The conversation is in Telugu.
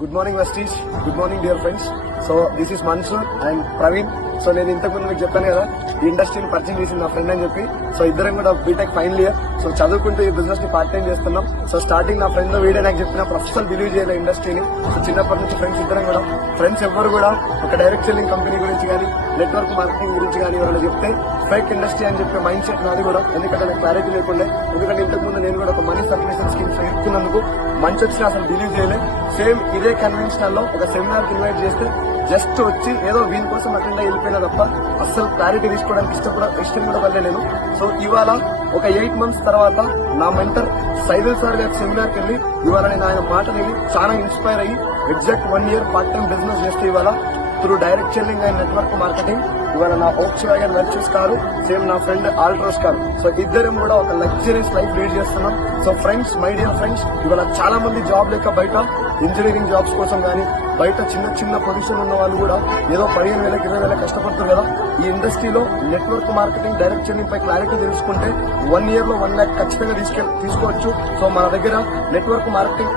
Good morning Vestige, good morning dear friends. So this is Mansoor and Praveen. So నేను ఇంతకుముందు మీకు చెప్పాను కదా, ఈ ఇండస్ట్రీని పరిచయం చేసింది నా ఫ్రెండ్ అని చెప్పి. సో ఇద్దరం కూడా బీటెక్ ఫైనల్ ఇయర్. సో చదువుకుంటూ ఈ బిజినెస్ ని పార్ట్ టైం చేస్తున్నాం. సో స్టార్టింగ్ నా ఫ్రెండ్ వీడియో నాకు చెప్పినప్పుడు అస్సలు బిలీవ్ చేయలేదు ఇండస్ట్రీని. సో చిన్నప్పటి నుంచి ఫ్రెండ్స్ ఇద్దరం కూడా, ఫ్రెండ్స్ ఎవరు కూడా ఒక డైరెక్ట్ సెల్లింగ్ కంపెనీ గురించి కానీ నెట్వర్క్ మార్కెటింగ్ గురించి కానీ ఎవరైనా చెప్తే ఫేక్ ఇండస్ట్రీ అని చెప్పే మైండ్ సెట్ నాది కూడా. ఎందుకంటే నాకు క్లారిటీ లేకుండే. ఎందుకంటే ఇంతకుముందు నేను కూడా ఒక మనీ సర్క్యులేషన్ స్కీమ్స్ ఇస్తున్నందుకు మంచి వచ్చినా అసలు బిలీవ్ చేయలేదు. సేమ్ ఇదే కన్వెన్షనల్ లో ఒక సెమినార్ కి ఇన్వైట్ చేస్తే జస్ట్ వచ్చి ఏదో వీని కోసం అటెండ్ అయ్యి వెళ్ళిపోయినా తప్ప అస్సలు క్లారిటీ తీసుకోవడానికి ఇష్టం కూడా పడలేదు. సో ఇవాళ ఒక 8 months తర్వాత నా మెంటర్ సైదుల్ సార్ గారి సెమినార్ కి వెళ్ళి ఇవాళ నేను ఆయన మాట విని చాలా ఇన్స్పైర్ అయ్యి exact 1 year part time business చేస్తే ఇవాళ through direct selling and network marketing ఇవాళ నా Volkswagen వెర్చస్ కారు, సేమ్ నా ఫ్రెండ్ ఆల్ట్రోస్ కారు. సో ఇద్దరం కూడా ఒక లగ్జరీస్ లైఫ్ లీడ్ చేస్తున్నాం. So friends, my dear friends, ఇవాళ చాలా మంది జాబ్ లేక బయట ఇంజనీరింగ్ జాబ్స్ కోసం కానీ బయట చిన్న పొజిషన్ ఉన్న వాళ్ళు కూడా ఏదో 15,000 20,000 కష్టపడుతున్నారు కదా. ఈ ఇండస్ట్రీలో నెట్వర్క్ మార్కెటింగ్ డైరెక్ట్ సెల్లింగ్ పై క్లారిటీ తెలుసుకుంటే 1 year లో 1 lakh ఖచ్చితంగా తీసుకోవచ్చు. సో మన దగ్గర నెట్వర్క్ మార్కెటింగ్